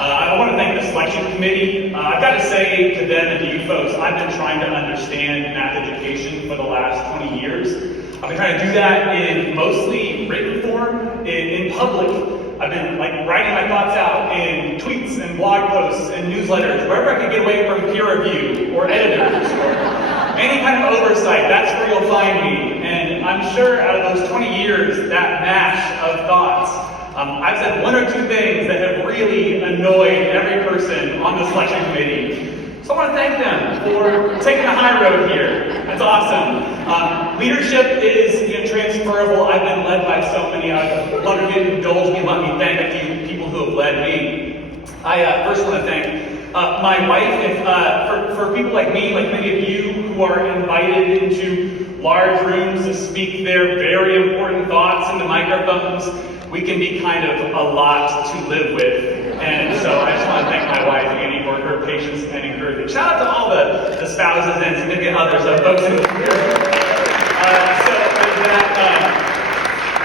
I want to thank the selection committee. I've got to say to them and to you folks, I've been trying to understand math education for the last 20 years. I've been trying to do that in mostly written form, in public. I've been writing my thoughts out in tweets and blog posts and newsletters, wherever I can get away from peer review or editors or any kind of oversight. That's where you'll find me. And I'm sure out of those 20 years, that mash of thoughts, I've said one or two things that have really annoyed every person on the selection committee. So I want to thank them for taking the high road here. That's awesome. Leadership is transferable. I've been led by so many. I'd love if you indulge me, let me thank a few people who have led me. I first want to thank my wife. For people like me, like many of you who are invited into large rooms to speak their very important thoughts into microphones, we can be kind of a lot to live with. And so I just want to thank my wife, Annie, for her patience and encouragement. Shout out to all the spouses and significant others of folks in the here.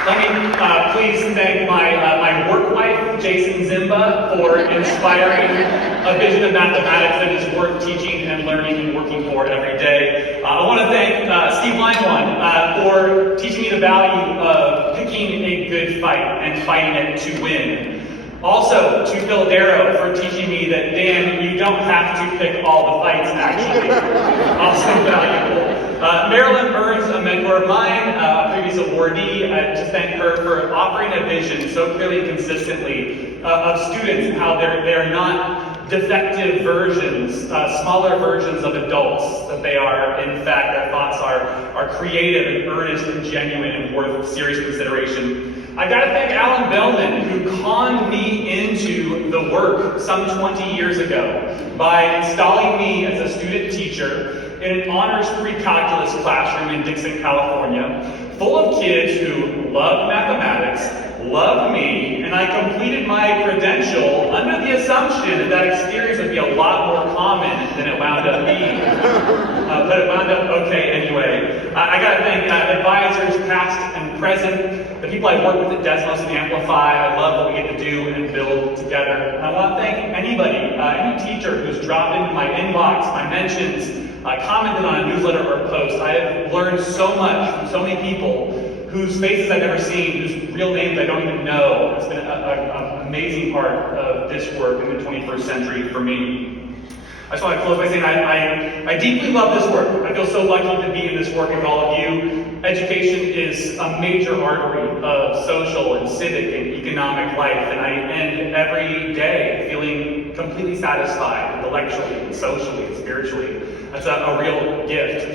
Let me please thank my work wife, Jason Zimba, for inspiring a vision of mathematics that is worth teaching and learning and working for every day. I want to thank Steve Linewan for teaching me the value of picking a good fight and fighting it to win. Also, to Phil Darrow for teaching me that, Dan, you don't have to pick all the fights, actually. Also valuable. Marilyn Burns, a mentor of mine, a previous awardee, I just thank her for offering a vision so clearly and consistently of students and how they're not defective versions, smaller versions of adults, that they are, in fact, their thoughts are creative and earnest and genuine and worth serious consideration. I gotta thank Alan Bellman, who conned me into the work some 20 years ago by installing me as a student teacher in an honors pre-calculus classroom in Dixon, California, full of kids who loved mathematics, loved me, and I completed my credential under the assumption that experience would be a lot more common than it wound up being. But it wound up okay anyway. I gotta thank advisors, past and present, the people I work with at Desmos and Amplify. I love what we get to do and build together. And I want to thank anybody, any teacher who's dropped into my inbox, my mentions, commented on a newsletter or post. I have learned so much from so many people whose faces I've never seen, whose real names I don't even know. It's been an amazing part of this work in the 21st century for me. I just want to close by saying I deeply love this work. I feel so lucky to be in this work with all of you. Education is a major artery of social and civic and economic life, and I end every day feeling completely satisfied intellectually and socially and spiritually. That's a real gift.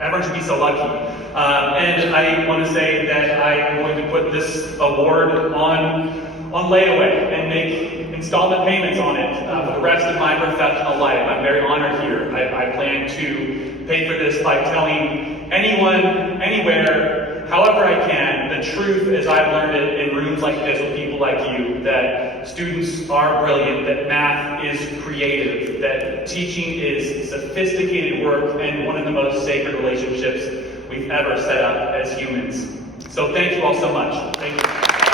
Everyone should be so lucky. And I want to say that I'm going to put this award on layaway and make installment payments on it for the rest of my professional life. I'm very honored here. I plan to pay for this by telling anyone, anywhere, however I can, the truth as I've learned it in rooms like this with people like you, that students are brilliant, that math is creative, that teaching is sophisticated work and one of the most sacred relationships we've ever set up as humans. So thank you all so much. Thank you.